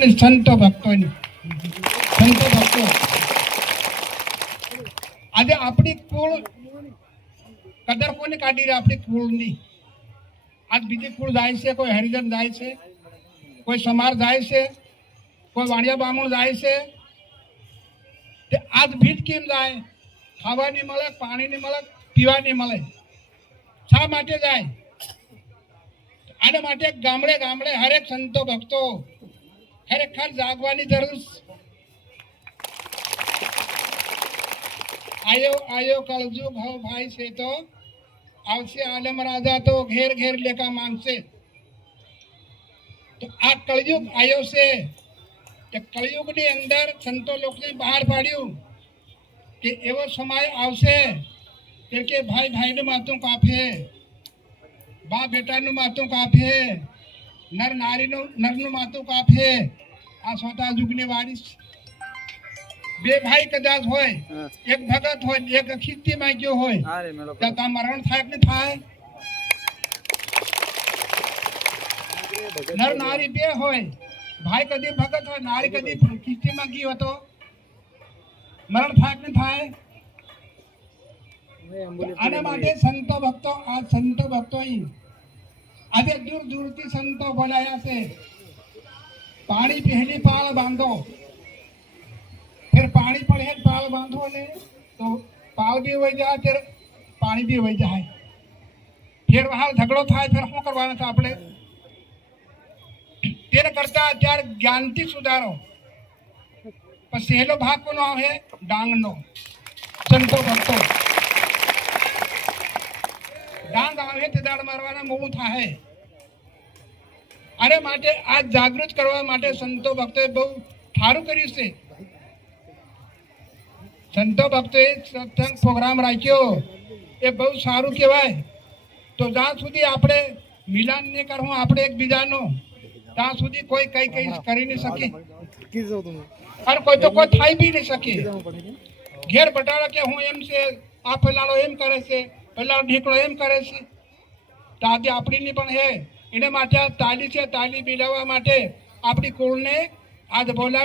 સંતો ભક્તોની સંતો ભક્તો આજે આપણી કુળ કદર કોને કાઢી રહી આપણી કુળની આજ બીજી કુળ જાય છે કોઈ હરિજન જાય છે કોઈ સમાર જાય છે કોઈ વાણિયા બામણ જાય છે તે આજ ભીટ કેમ જાય ખાવાની મળે પાણીની મળે પીવાની મળે શા માટે જાય આના માટે ગામડે ગામડે હરેક સંતો ભક્તો ખરેખર જાગવાની જરૂર આયો કળજુગ હો ભાઈ છે તો આવશે આલમ રાજા તો ઘેર ઘેર લેખા માંગશે તો આ કળયુગ આયો છે કે કળયુગની અંદર સંતો લોકોને બહાર પાડ્યું કે એવો સમય આવશે કે ભાઈ ભાઈનું માથું કાપે બા બેટાનું માથું કાપે નર નારીનું નરનું માથું કાપે આ સોતા યુગની વારી બે ભાઈ કદાચ હોય એક ભગત હોય એક ખીતી માંગ્યો હોય ત્યાં ત્યાં મરણ થાય કે થાય નર નારી બે હોય ભાઈ કદી ભગત હોય નારી કદી ખીતી માંગી હોય તો મરણ થાય કે થાય આના માટે સંતો ભક્તો આ સંતો ભક્તો આજે દૂર દૂરથી સંતો બોલાયા છે પાણી પહેલી પાળ બાંધો फिर पानी पड़े पाल बांधो ने तो पाल भी वही जाए फिर पानी भी वही जाए फिर वहाँ झगड़ो था फिर શું કરવાના था આપણે તેના કરતા અત્યારે જ્ઞાનથી સુધારો પણ સહેલો ભાગ કોનો આવે ડાંગનો સંતો ભક્તો ડાંગ આવે તે દાડ મારવાના મોડું થાય અરે માટે આ જાગૃત કરવા માટે સંતો ભક્તોએ બહુ સારું કર્યું છે સંતો ભક્તોએ સત્સંગ પ્રોગ્રામ રાખ્યો એ બહુ સારું કહેવાય તો જ્યાં સુધી આપણે મિલાન નહીં કરવું આપણે એકબીજાનું ત્યાં સુધી કોઈ કઈ કરી નહીં શકે અને કોઈ તો કોઈ થાય બી નહીં શકે ઘેર બટાડો કે હું એમ છે આ પેલાનો એમ કરે છે પેલાનો ઢીકડો એમ કરે છે તો આજે આપણીની પણ હે એને માટે આ તાલી છે તાલી બિલાવવા માટે આપણી કુળને આજ બોલાવી